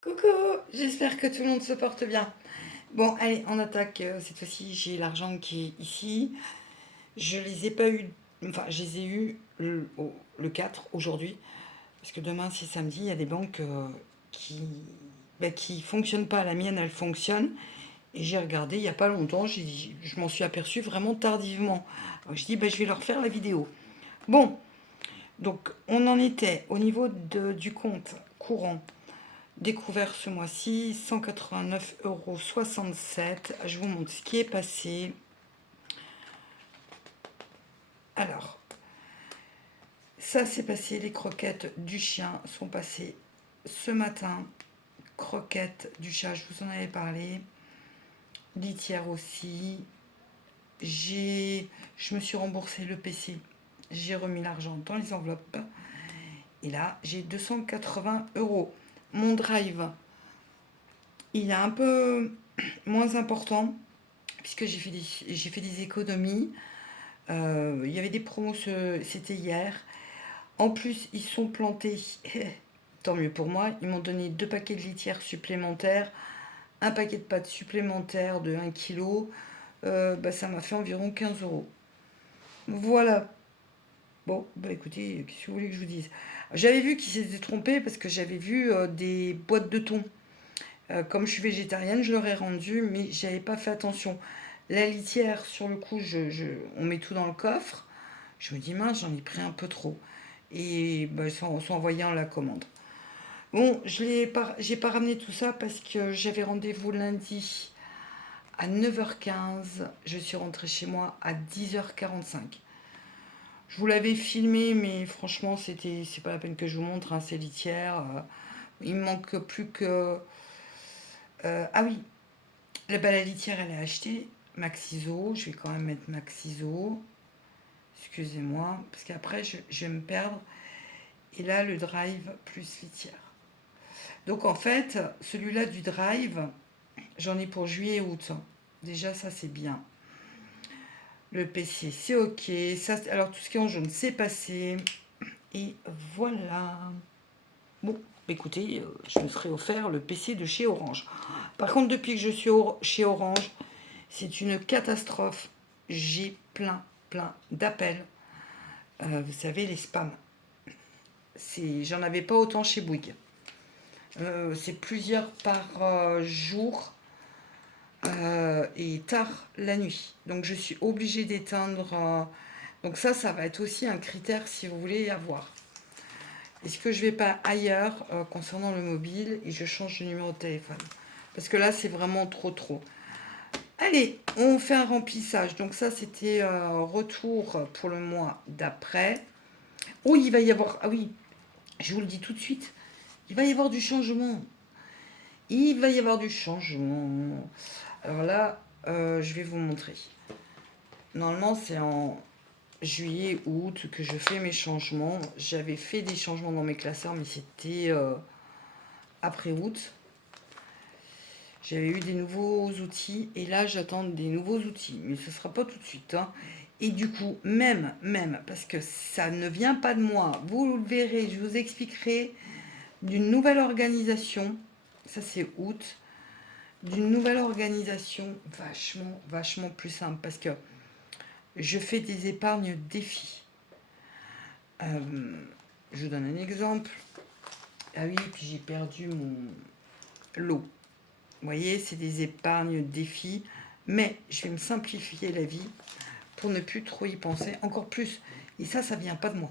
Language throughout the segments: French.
Coucou, j'espère que tout le monde se porte bien. Bon, allez, on attaque. Cette fois-ci, j'ai l'argent qui est ici. Je les ai pas eu, enfin, je les ai eu le 4 aujourd'hui, parce que demain, c'est samedi, il y a des banques qui qui fonctionnent pas. La mienne, elle fonctionne. Et j'ai regardé il y a pas longtemps, je m'en suis aperçue vraiment tardivement. Alors, je dis, je vais leur faire la vidéo. Bon, donc on en était au niveau du compte courant. Découvert ce mois-ci, 189,67 €. Je vous montre ce qui est passé. Alors, ça c'est passé, les croquettes du chien sont passées ce matin. Croquettes du chat, je vous en avais parlé. Litière aussi. Je me suis remboursé le PC. J'ai remis l'argent dans les enveloppes. Et là, j'ai 280 euros. Mon drive, il est un peu moins important puisque j'ai fait des économies. Il y avait des promos, c'était hier. En plus, ils sont plantés. Tant mieux pour moi. Ils m'ont donné 2 paquets de litières supplémentaires, un paquet de pâtes supplémentaires de 1 kg. Ça m'a fait environ 15 euros. Voilà. Bon, écoutez, qu'est-ce que vous voulez que je vous dise? J'avais vu qu'ils s'étaient trompés parce que j'avais vu des boîtes de thon. Comme je suis végétarienne, je leur ai rendu, mais j'avais pas fait attention. La litière, sur le coup, on met tout dans le coffre. Je me dis, mince, j'en ai pris un peu trop. Et ils sont envoyés en la commande. Bon, j'ai pas ramené tout ça parce que j'avais rendez-vous lundi à 9h15. Je suis rentrée chez moi à 10h45. Je vous l'avais filmé, mais franchement, c'est pas la peine que je vous montre, hein, ces litières. Il me manque plus que. Ah oui, la litière, elle est achetée. Maxiso, je vais quand même mettre Maxiso. Excusez-moi, parce qu'après, je vais me perdre. Et là, le drive plus litière. Donc en fait, celui-là du drive, j'en ai pour juillet et août. Déjà, ça c'est bien. Le PC, c'est ok. Ça, alors tout ce qui est en jaune, c'est passé. Et voilà. Bon, écoutez, je me serais offert le PC de chez Orange. Par contre, depuis que je suis chez Orange, c'est une catastrophe. J'ai plein d'appels. Vous savez, les spams. J'en avais pas autant chez Bouygues. C'est plusieurs par jour et tard la nuit. Donc je suis obligée d'éteindre. Donc ça va être aussi un critère si vous voulez avoir. Est-ce que je vais pas ailleurs concernant le mobile et je change de numéro de téléphone? Parce que là, c'est vraiment trop. Allez, on fait un remplissage. Donc ça, c'était retour pour le mois d'après. Oh, il va y avoir... Ah oui, je vous le dis tout de suite. Il va y avoir du changement. Il va y avoir du changement. Alors là, je vais vous montrer. Normalement, c'est en juillet, août que je fais mes changements. J'avais fait des changements dans mes classeurs, mais c'était après août. J'avais eu des nouveaux outils et là, j'attends des nouveaux outils. Mais ce ne sera pas tout de suite, hein. Et du coup, même, parce que ça ne vient pas de moi, vous le verrez, je vous expliquerai d'une nouvelle organisation. Ça, c'est août. D'une nouvelle organisation vachement plus simple parce que je fais des épargnes défis. Je vous donne un exemple. Ah oui, puis j'ai perdu mon lot. Vous voyez, c'est des épargnes défis, mais je vais me simplifier la vie pour ne plus trop y penser, encore plus. Et ça vient pas de moi.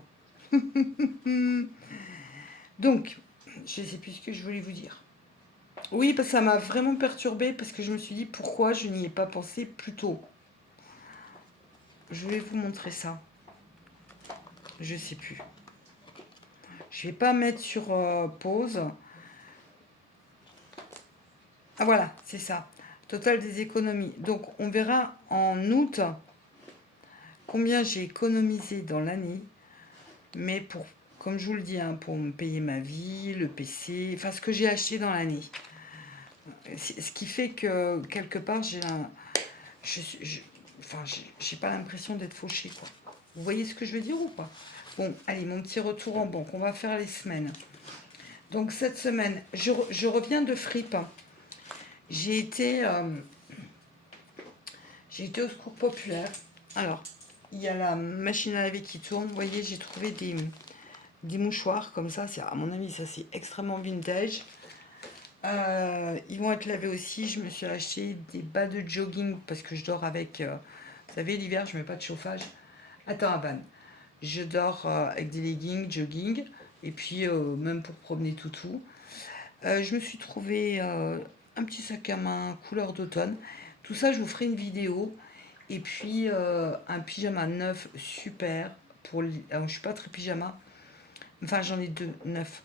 Donc, je ne sais plus ce que je voulais vous dire. Oui, parce que ça m'a vraiment perturbée parce que je me suis dit pourquoi je n'y ai pas pensé plus tôt. Je vais vous montrer ça. Je sais plus. Je vais pas mettre sur pause. Ah voilà, c'est ça. Total des économies. Donc on verra en août combien j'ai économisé dans l'année. Mais pour, comme je vous le dis, hein, pour me payer ma vie, le PC, enfin ce que j'ai acheté dans l'année. Ce qui fait que quelque part j'ai un, enfin j'ai pas l'impression d'être fauchée quoi. Vous voyez ce que je veux dire ou pas? Bon, allez, mon petit retour en banque. On va faire les semaines. Donc cette semaine, je reviens de Fripe. J'ai été, j'ai été au Secours Populaire. Alors, il y a la machine à laver qui tourne. Vous voyez, j'ai trouvé des mouchoirs comme ça. À mon avis, ça c'est extrêmement vintage. Ils vont être lavés aussi. Je me suis acheté des bas de jogging parce que je dors avec. Vous savez, l'hiver, je mets pas de chauffage. Attends, Avan. Je dors avec des leggings, jogging. Et puis, même pour promener toutou. Je me suis trouvé un petit sac à main couleur d'automne. Tout ça, je vous ferai une vidéo. Et puis, un pyjama neuf, super. Alors, je suis pas très pyjama. Enfin, j'en ai deux, neuf.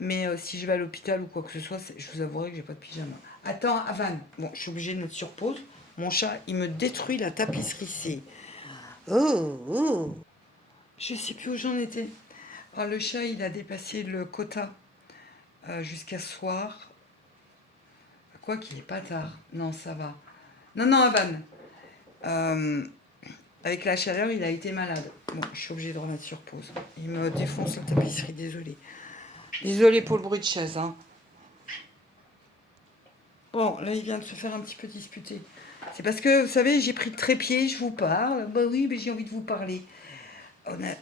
Mais si je vais à l'hôpital ou quoi que ce soit, je vous avouerai que j'ai pas de pyjama. Attends, Avan. Bon, je suis obligée de mettre sur pause. Mon chat, il me détruit la tapisserie. C'est... Oh, oh. Je sais plus où j'en étais. Alors, le chat, il a dépassé le quota jusqu'à ce soir. Quoi qu'il est pas tard. Non, ça va. Non, non, Avan. Euh, avec la chaleur, il a été malade. Bon, je suis obligée de remettre sur pause. Il me défonce la tapisserie, désolé. Désolé pour le bruit de chaise. Hein. Bon, là, il vient de se faire un petit peu disputer. C'est parce que, vous savez, j'ai pris le trépied, je vous parle. Bah oui, mais j'ai envie de vous parler.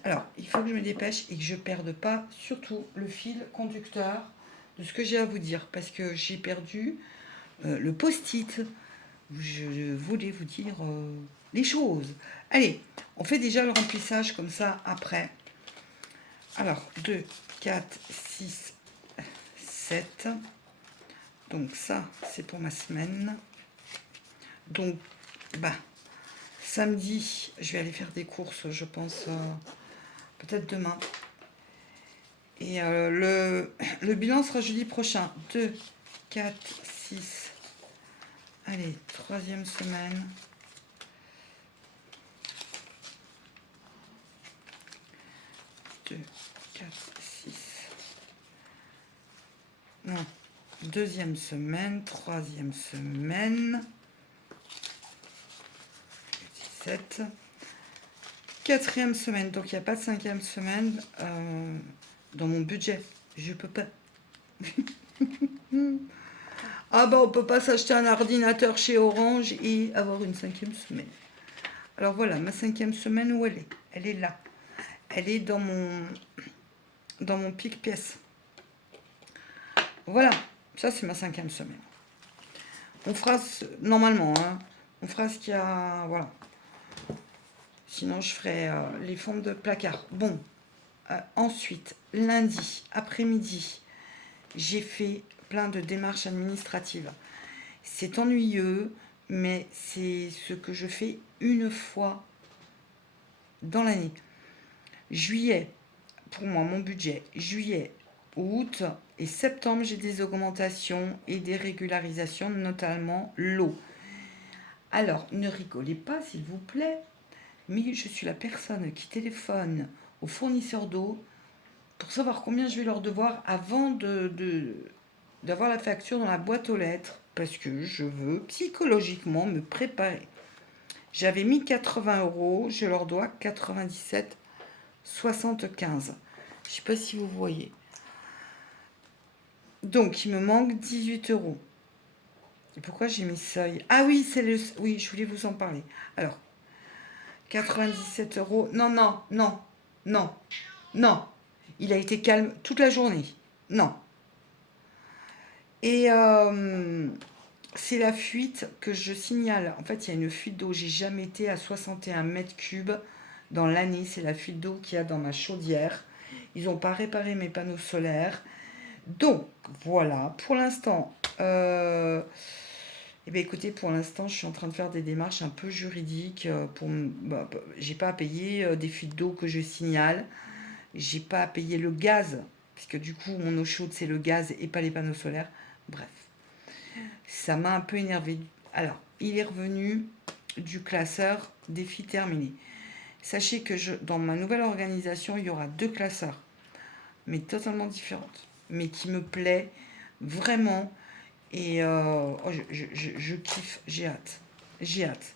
Alors, il faut que je me dépêche et que je ne perde pas, surtout, le fil conducteur de ce que j'ai à vous dire. Parce que j'ai perdu le post-it. Je voulais vous dire les choses. Allez, on fait déjà le remplissage comme ça après. Alors, 2, 4, 6, 7. Donc ça, c'est pour ma semaine. Donc, bah, samedi, je vais aller faire des courses, je pense, peut-être demain. Et le bilan sera jeudi prochain. 2, 4, 6. Allez, troisième semaine. 2, 4, 6. Non, deuxième semaine, troisième semaine. 7. Quatrième semaine, donc il n'y a pas de cinquième semaine dans mon budget. Je peux pas. Ah bah on peut pas s'acheter un ordinateur chez Orange et avoir une cinquième semaine. Alors voilà, ma cinquième semaine, où elle est? Elle est là. Elle est dans mon pic-pièce. Voilà, ça c'est ma cinquième semaine. On fera, normalement, hein, on fera ce qu'il y a, voilà. Sinon je ferai les fonds de placard. Bon, ensuite, lundi, après-midi, j'ai fait plein de démarches administratives. C'est ennuyeux, mais c'est ce que je fais une fois dans l'année. Juillet, pour moi, mon budget, juillet, août et septembre, j'ai des augmentations et des régularisations, notamment l'eau. Alors, ne rigolez pas, s'il vous plaît, mais je suis la personne qui téléphone aux fournisseurs d'eau pour savoir combien je vais leur devoir avant d'avoir la facture dans la boîte aux lettres, parce que je veux psychologiquement me préparer. J'avais mis 80 €, je leur dois 97,75. Je ne sais pas si vous voyez. Donc, il me manque 18 €. Et pourquoi j'ai mis seuil? Ah oui, c'est le... Oui, je voulais vous en parler. Alors, 97 €. Non, non, non, non, non. Il a été calme toute la journée. Non. Et c'est la fuite que je signale. En fait, il y a une fuite d'eau. J'ai jamais été à 61 mètres cubes dans l'année. C'est la fuite d'eau qu'il y a dans ma chaudière. Ils n'ont pas réparé mes panneaux solaires. Donc, voilà. Pour l'instant, eh bien, écoutez, pour l'instant, je suis en train de faire des démarches un peu juridiques. J'ai pas à payer des fuites d'eau que je signale. J'ai pas à payer le gaz, puisque du coup, mon eau chaude, c'est le gaz et pas les panneaux solaires. Bref, ça m'a un peu énervé. Alors, il est revenu du classeur défi terminé. Sachez que dans ma nouvelle organisation, il y aura 2 classeurs, mais totalement différentes, mais qui me plaît vraiment. Et je kiffe, j'ai hâte. J'ai hâte.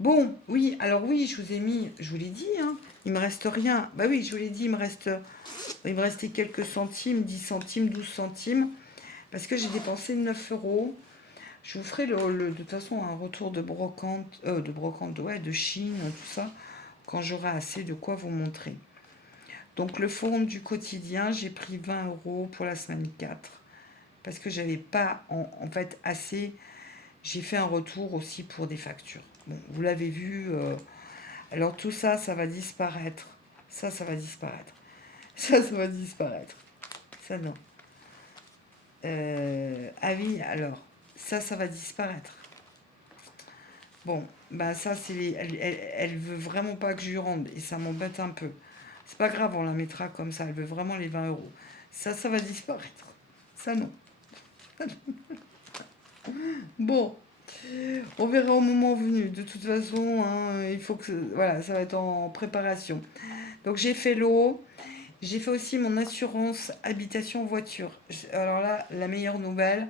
Bon, oui, alors oui, je vous ai mis, je vous l'ai dit, hein, il me reste rien. Bah oui, je vous l'ai dit, il me restait quelques centimes, 10 centimes, 12 centimes, parce que j'ai dépensé 9 euros. Je vous ferai de toute façon un retour de brocante, ouais, de Chine, tout ça, quand j'aurai assez de quoi vous montrer. Donc le forum du quotidien, j'ai pris 20 euros pour la semaine 4 parce que j'avais pas en fait assez. J'ai fait un retour aussi pour des factures. Bon, vous l'avez vu. Alors tout ça, ça va disparaître. Ça va disparaître. Ça va disparaître. Ça non. Ah oui, alors ça va disparaître. Bon, bah ça c'est elle veut vraiment pas que je lui rende et ça m'embête un peu. C'est pas grave, on la mettra comme ça. Elle veut vraiment les 20 euros. Ça va disparaître. Ça non. Bon, on verra au moment venu. De toute façon, hein, il faut que voilà, ça va être en préparation. Donc j'ai fait l'eau. J'ai fait aussi mon assurance habitation voiture. Alors là, la meilleure nouvelle,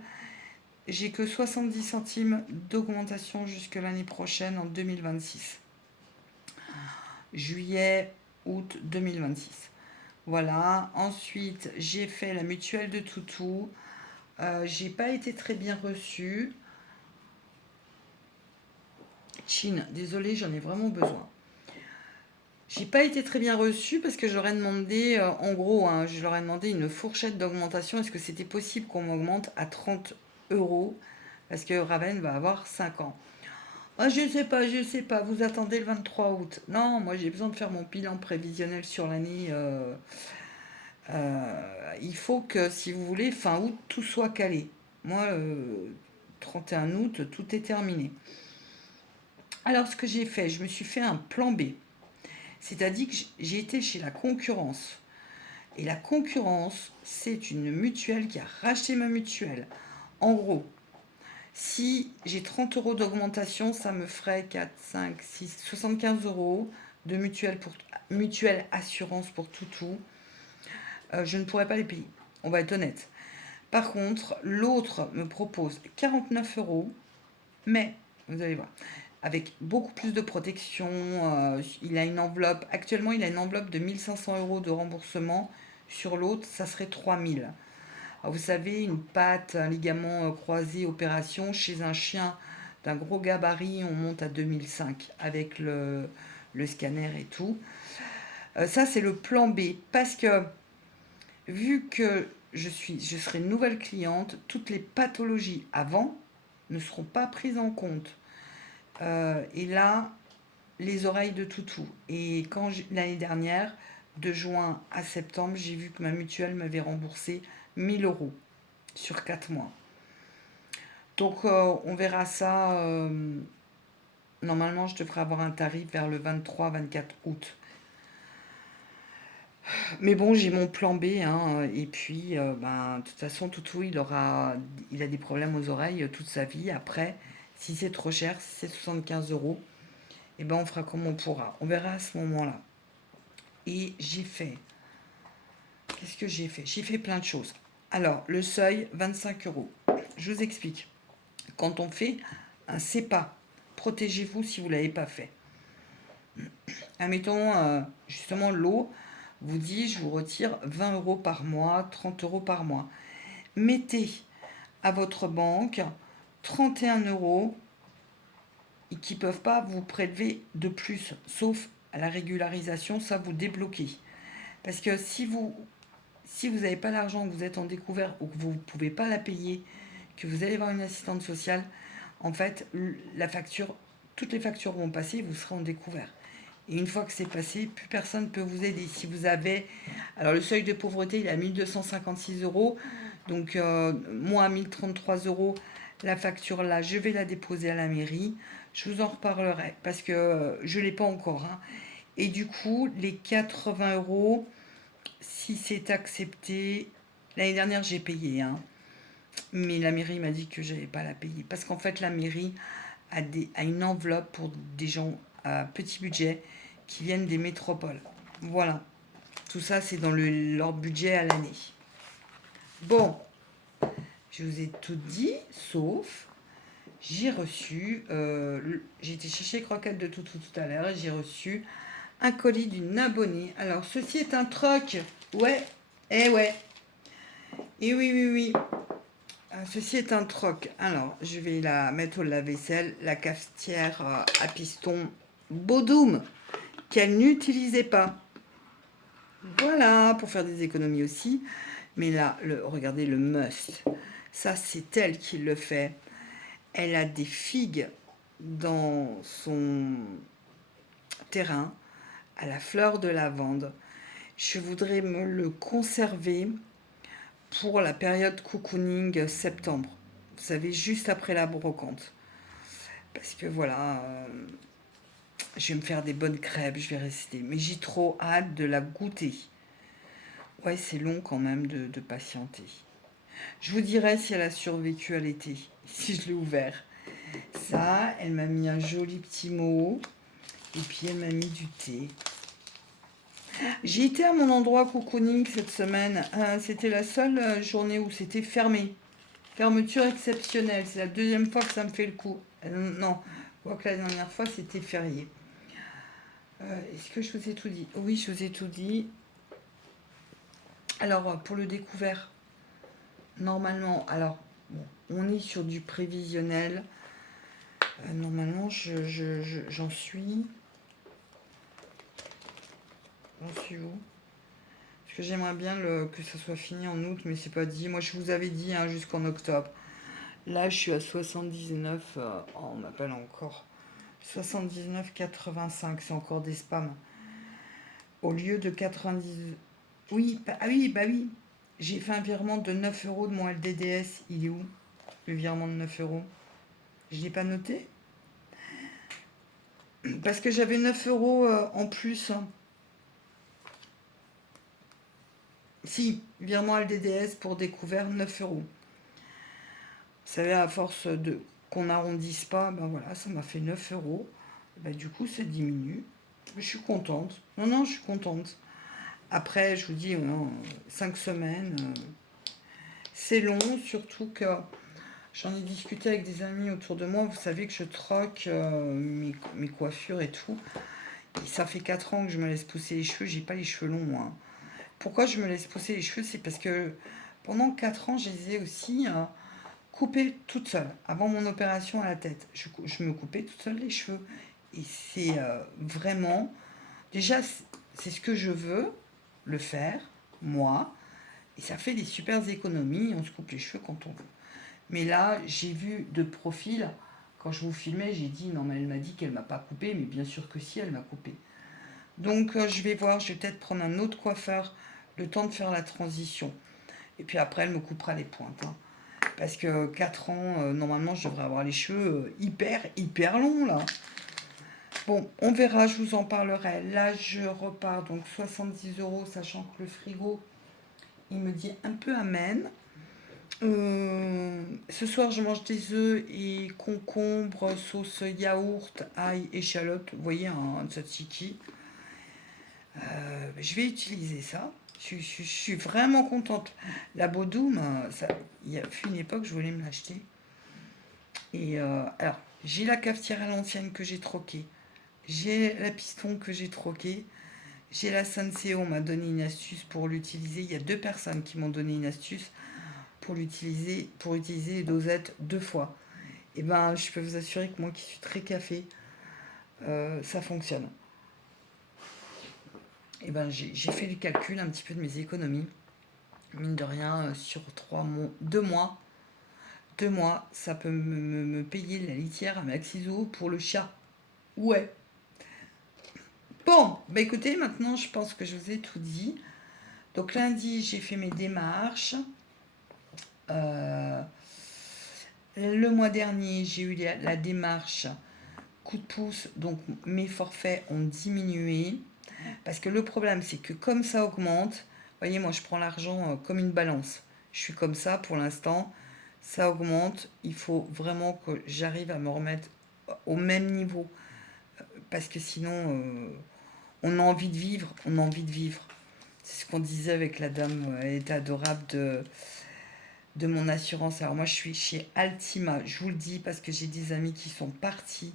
j'ai que 70 centimes d'augmentation jusque l'année prochaine en 2026. Juillet, août 2026. Voilà. Ensuite, j'ai fait la mutuelle de Toutou. J'ai pas été très bien reçue. Chine, désolée, j'en ai vraiment besoin. J'ai pas été très bien reçue parce que je leur ai demandé, en gros, hein, je leur ai demandé une fourchette d'augmentation. Est-ce que c'était possible qu'on m'augmente à 30 euros parce que Raven va avoir 5 ans. Ah, je sais pas, vous attendez le 23 août. Non, moi j'ai besoin de faire mon bilan prévisionnel sur l'année. Il faut que, si vous voulez, fin août, tout soit calé. Moi, 31 août, tout est terminé. Alors, ce que j'ai fait, je me suis fait un plan B. C'est-à-dire que j'ai été chez la concurrence. Et la concurrence, c'est une mutuelle qui a racheté ma mutuelle. En gros, si j'ai 30 euros d'augmentation, ça me ferait 4, 5, 6, 75 euros de mutuelle assurance pour Toutou. Je ne pourrais pas les payer. On va être honnête. Par contre, l'autre me propose 49 euros, mais vous allez voir, avec beaucoup plus de protection. Il a une enveloppe, actuellement, il a une enveloppe de 1500 euros de remboursement. Sur l'autre, ça serait 3000. Alors, vous savez, une patte, un ligament croisé, opération, chez un chien d'un gros gabarit, on monte à 2005 avec le scanner et tout. Ça, c'est le plan B. Parce que, vu que je serai une nouvelle cliente, toutes les pathologies avant ne seront pas prises en compte. Et là, les oreilles de toutou. Et quand l'année dernière, de juin à septembre, j'ai vu que ma mutuelle m'avait remboursé 1000 euros sur 4 mois. Donc on verra ça. Normalement, je devrais avoir un tarif vers le 23-24 août. Mais bon, j'ai mon plan B, hein, et puis, ben, de toute façon, Toutou, il a des problèmes aux oreilles toute sa vie. Après, si c'est trop cher, si c'est 75 euros, et ben, on fera comme on pourra. On verra à ce moment-là. Et j'ai fait. Qu'est-ce que j'ai fait? J'ai fait plein de choses. Alors, le seuil, 25 euros. Je vous explique. Quand on fait un CEPA, protégez-vous si vous ne l'avez pas fait. Admettons, justement, l'eau vous dit, je vous retire 20 euros par mois, 30 euros par mois. Mettez à votre banque 31 euros qui ne peuvent pas vous prélever de plus, sauf à la régularisation, ça vous débloquez. Parce que si vous n'avez pas l'argent, que vous êtes en découvert ou que vous ne pouvez pas la payer, que vous allez voir une assistante sociale, en fait, toutes les factures vont passer, vous serez en découvert. Et une fois que c'est passé, plus personne ne peut vous aider. Si vous avez... Alors le seuil de pauvreté, il est à 1256 euros. Donc moi, à 1033 euros, la facture là, je vais la déposer à la mairie. Je vous en reparlerai parce que je ne l'ai pas encore, hein. Et du coup, les 80 euros, si c'est accepté... L'année dernière, j'ai payé, hein. Mais la mairie m'a dit que je n'allais pas la payer. Parce qu'en fait, la mairie a une enveloppe pour des gens à petit budget qui viennent des métropoles. Voilà. Tout ça, c'est dans leur budget à l'année. Bon, je vous ai tout dit, sauf j'ai reçu, j'ai été chercher croquettes de tout à l'heure et j'ai reçu un colis d'une abonnée. Alors, ceci est un troc. Ouais, ouais. Et oui, oui, oui. Ceci est un troc. Alors, je vais la mettre au lave-vaisselle. La cafetière à piston Bodum qu'elle n'utilisait pas. Voilà, pour faire des économies aussi. Mais là, regardez le must. Ça, c'est elle qui le fait. Elle a des figues dans son terrain à la fleur de lavande. Je voudrais me le conserver pour la période cocooning septembre. Vous savez, juste après la brocante. Parce que voilà, je vais me faire des bonnes crêpes, je vais rester. Mais j'ai trop hâte de la goûter. Ouais, c'est long quand même de patienter. Je vous dirai si elle a survécu à l'été, si je l'ai ouvert. Ça, elle m'a mis un joli petit mot. Et puis elle m'a mis du thé. J'ai été à mon endroit cocooning cette semaine. C'était la seule journée où c'était fermé. Fermeture exceptionnelle. C'est la deuxième fois que ça me fait le coup. Non, je vois que la dernière fois c'était férié. Est-ce que je vous ai tout dit? Oui, je vous ai tout dit. Alors, pour le découvert, normalement, alors, bon, on est sur du prévisionnel. Normalement, j'en suis. J'en suis où? Parce que j'aimerais bien que ça soit fini en août, mais c'est pas dit. Moi, je vous avais dit jusqu'en octobre. Là, je suis à 79. On m'appelle encore. 79,85. C'est encore des spams. Au lieu de 90. Oui, ah oui, bah oui. J'ai fait un virement de 9 euros de mon LDDS. Il est où? Le virement de 9 euros. Je l'ai pas noté? Parce que j'avais 9 euros en plus. Si, virement LDDS pour découvert 9 euros. Vous savez, à force de qu'on n'arrondisse pas, ben voilà, ça m'a fait 9 euros. Ben du coup, ça diminue. Je suis contente. Non, non, je suis contente. Après, je vous dis, 5 semaines, c'est long, surtout que j'en ai discuté avec des amis autour de moi. Vous savez que je troque mes coiffures et tout. Et ça fait 4 ans que je me laisse pousser les cheveux. J'ai pas les cheveux longs, moi. Pourquoi je me laisse pousser les cheveux? C'est parce que pendant 4 ans, je les ai aussi coupés toute seule. Avant mon opération à la tête, je me coupais toute seule les cheveux. Et c'est vraiment... Déjà, c'est ce que je veux le faire, moi. Et ça fait des super économies. On se coupe les cheveux quand on veut. Mais là, j'ai vu de profil, quand je vous filmais, j'ai dit, non, mais elle m'a dit qu'elle m'a pas coupé, mais bien sûr que si, elle m'a coupé. Donc, je vais voir, je vais peut-être prendre un autre coiffeur, le temps de faire la transition. Et puis après, elle me coupera les pointes. Parce que 4 ans, normalement, je devrais avoir les cheveux hyper longs, là. Bon, on verra, je vous en parlerai. Là, je repars, donc 70 euros, sachant que le frigo, il me dit un peu amen. Ce soir, je mange des œufs et concombre, sauce yaourt, ail, échalote. Vous voyez, un tzatziki. Je vais utiliser ça. Je suis vraiment contente. La Bodum, il y a une époque, je voulais me l'acheter. Et alors, j'ai la cafetière à l'ancienne que j'ai troquée. J'ai la piston que j'ai troquée. J'ai la Senseo, on m'a donné une astuce pour l'utiliser. Il y a 2 personnes qui m'ont donné une astuce pour utiliser les dosettes 2 fois. Et ben, je peux vous assurer que moi qui suis très café, ça fonctionne. Et ben, j'ai fait le calcul un petit peu de mes économies. Mine de rien, sur 2 mois, ça peut me payer la litière à Maxiso pour le chat. Ouais. Bon, bah écoutez, maintenant je pense que je vous ai tout dit. Donc lundi, j'ai fait mes démarches. Le mois dernier, j'ai eu la démarche coup de pouce, donc mes forfaits ont diminué. Parce que le problème, c'est que comme ça augmente, vous voyez, moi je prends l'argent comme une balance. Je suis comme ça pour l'instant, ça augmente. Il faut vraiment que j'arrive à me remettre au même niveau. Parce que sinon, on a envie de vivre, C'est ce qu'on disait avec la dame, elle était adorable de mon assurance. Alors moi, je suis chez Altima, je vous le dis parce que j'ai des amis qui sont partis.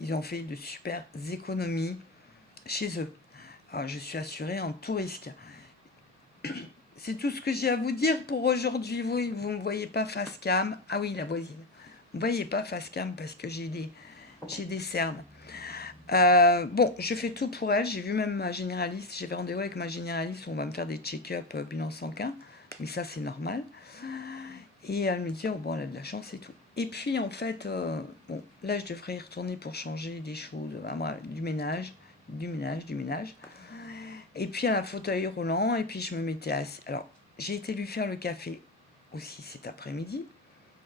Ils ont fait de super économies chez eux. Alors, je suis assurée en tout risque. C'est tout ce que j'ai à vous dire pour aujourd'hui. Vous ne me voyez pas face cam. Ah oui, la voisine. Vous ne voyez pas face cam parce que j'ai des cernes. Bon, je fais tout pour elle. J'ai vu même ma généraliste. J'avais rendez-vous avec ma généraliste. On va me faire des check-up bilan sanguin. Mais ça, c'est normal. Et elle me dit, oh, bon, elle a de la chance et tout. Et puis, en fait, bon, là, je devrais y retourner pour changer des choses. Ah, moi, du ménage. Et puis, à la fauteuil roulant. Et puis, je me mettais assis. Alors, j'ai été lui faire le café aussi cet après-midi.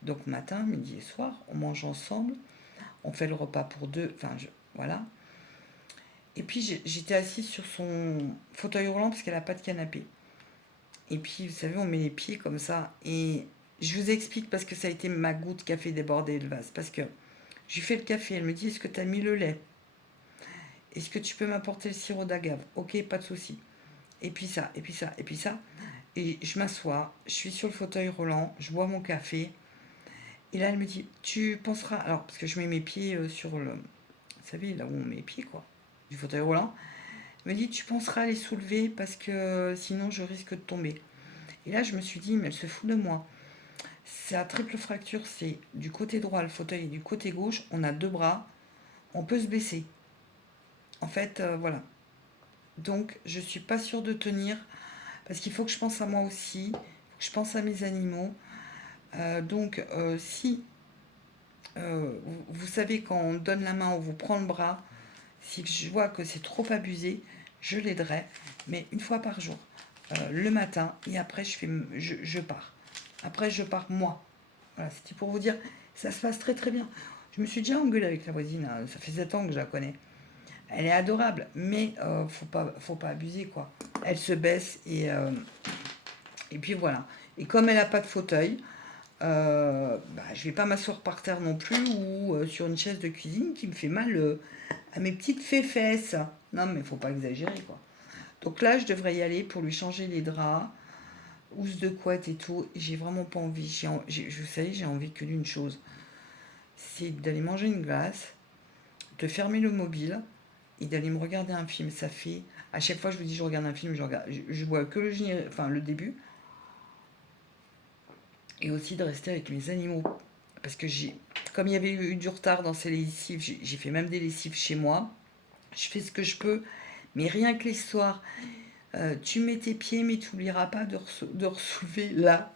Donc, matin, midi et soir. On mange ensemble. On fait le repas pour deux. Enfin, voilà. Et puis j'étais assise sur son fauteuil roulant parce qu'elle n'a pas de canapé. Et puis, vous savez, on met les pieds comme ça. Et je vous explique parce que ça a été ma goutte qui a fait déborder le vase. Parce que je lui fais le café. Elle me dit, est-ce que tu as mis le lait? Est-ce que tu peux m'apporter le sirop d'agave? Ok, pas de souci. Et puis ça, et puis ça, et puis ça. Et je m'assois, je suis sur le fauteuil roulant, je bois mon café. Et là, elle me dit, tu penseras... Alors, parce que je mets mes pieds sur le... Vous savez, là où on met les pieds, quoi. Du fauteuil roulant. Elle me dit, tu penseras à les soulever parce que sinon je risque de tomber. Et là, je me suis dit, mais elle se fout de moi. Sa triple fracture, c'est du côté droit le fauteuil et du côté gauche, on a deux bras, on peut se baisser. En fait, voilà. Donc, je suis pas sûre de tenir parce qu'il faut que je pense à moi aussi, il faut que je pense à mes animaux. Si vous savez, quand on donne la main, on vous prend le bras, si je vois que c'est trop abusé, je l'aiderai, mais une fois par jour, le matin, et après je pars. Après, je pars moi. Voilà, c'était pour vous dire, ça se passe très très bien. Je me suis déjà engueulée avec la voisine, hein, ça fait 7 ans que je la connais. Elle est adorable, mais faut pas abuser, quoi. Elle se baisse et puis voilà. Et comme elle n'a pas de fauteuil, je vais pas m'asseoir par terre non plus ou sur une chaise de cuisine qui me fait mal à mes petites fesses. Non, mais faut pas exagérer, quoi. Donc là, je devrais y aller pour lui changer les draps, housse de couette et tout. J'ai vraiment pas envie. Vous savez, j'ai envie que d'une chose, c'est d'aller manger une glace, de fermer le mobile et d'aller me regarder un film. Ça fait... À chaque fois, je vous dis, je regarde un film, je vois que le début. Et aussi de rester avec mes animaux. Parce que comme il y avait eu du retard dans ces lessives, j'ai fait même des lessives chez moi. Je fais ce que je peux, mais rien que les soirs, tu mets tes pieds, mais tu n'oublieras pas de ressoulever là.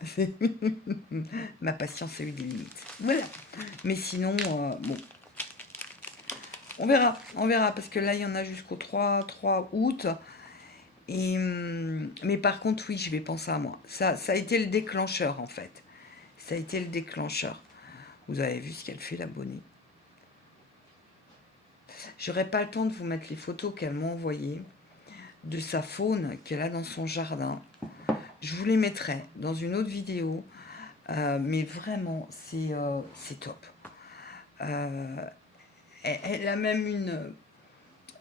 Ma patience a eu des limites. Voilà. Mais sinon, bon, on verra, parce que là, il y en a jusqu'au 3 août. Mais par contre, oui, je vais penser à moi. Ça a été le déclencheur, en fait. Ça a été le déclencheur. Vous avez vu ce qu'elle fait, la Bonnie. J'aurais pas le temps de vous mettre les photos qu'elle m'a envoyées de sa faune qu'elle a dans son jardin. Je vous les mettrai dans une autre vidéo. Mais vraiment, c'est top. Elle a même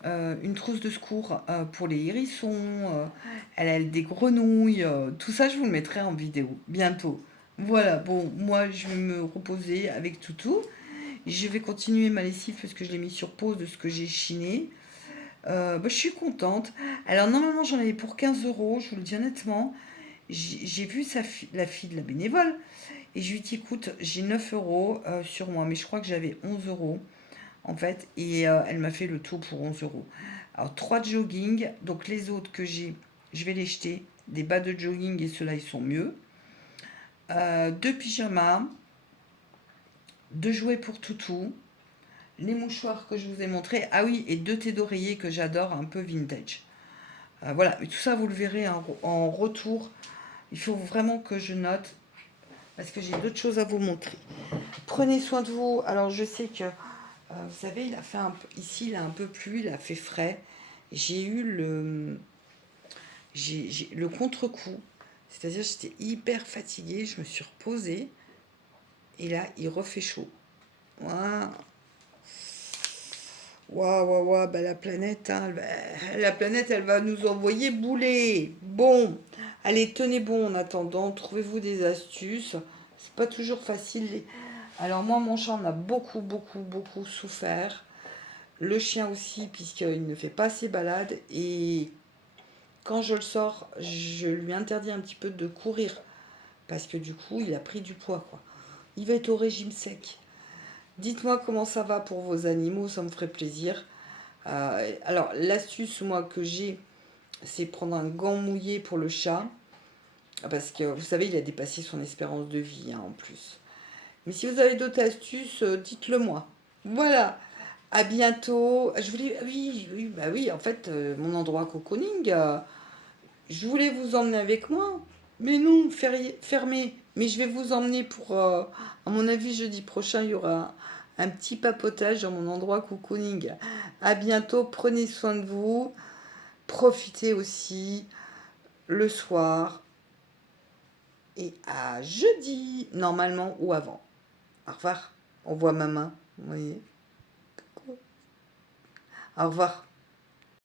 une trousse de secours pour les hérissons. Elle a des grenouilles. Tout ça, je vous le mettrai en vidéo bientôt. Voilà, bon, moi, je vais me reposer avec Toutou. Je vais continuer ma lessive parce que je l'ai mis sur pause de ce que j'ai chiné. Je suis contente. Alors, normalement, j'en avais pour 15 euros, je vous le dis honnêtement. J'ai vu la fille de la bénévole et je lui ai dit, écoute, j'ai 9 euros sur moi, mais je crois que j'avais 11 euros en fait, et elle m'a fait le tout pour 11 euros. Alors, 3 de jogging, donc les autres que j'ai, je vais les jeter. Des bas de jogging et ceux-là, ils sont mieux. 2 pyjamas, 2 jouets pour Toutou, les mouchoirs que je vous ai montrés. Ah oui, et 2 thés d'oreiller que j'adore, un peu vintage. Voilà, mais tout ça, vous le verrez en retour. Il faut vraiment que je note parce que j'ai d'autres choses à vous montrer. Prenez soin de vous. Alors, je sais que, vous savez, il a fait ici, il a un peu plu, il a fait frais. J'ai eu le contre-coup. C'est-à-dire, j'étais hyper fatiguée, je me suis reposée. Et là, il refait chaud. Waouh, waouh, bah la planète, hein, la planète, elle va nous envoyer bouler. Bon, Allez, tenez bon en attendant, trouvez-vous des astuces. C'est pas toujours facile. Alors moi, mon chat en a beaucoup, beaucoup, beaucoup souffert. Le chien aussi, puisqu'il ne fait pas ses balades. Et quand je le sors, je lui interdis un petit peu de courir. Parce que du coup, il a pris du poids, quoi. Il va être au régime sec. Dites-moi comment ça va pour vos animaux, ça me ferait plaisir. Alors, l'astuce, moi, que j'ai, c'est prendre un gant mouillé pour le chat. Parce que, vous savez, il a dépassé son espérance de vie, hein, en plus. Mais si vous avez d'autres astuces, dites-le moi. Voilà. À bientôt. Je voulais... Oui, oui, bah oui, en fait, mon endroit cocooning, je voulais vous emmener avec moi. Mais non, fermé. Mais je vais vous emmener pour... à mon avis, jeudi prochain, il y aura un petit papotage dans mon endroit cocooning. À bientôt, prenez soin de vous. Profitez aussi le soir. Et à jeudi, normalement, ou avant. Au revoir. On voit ma main. Vous voyez. Au revoir.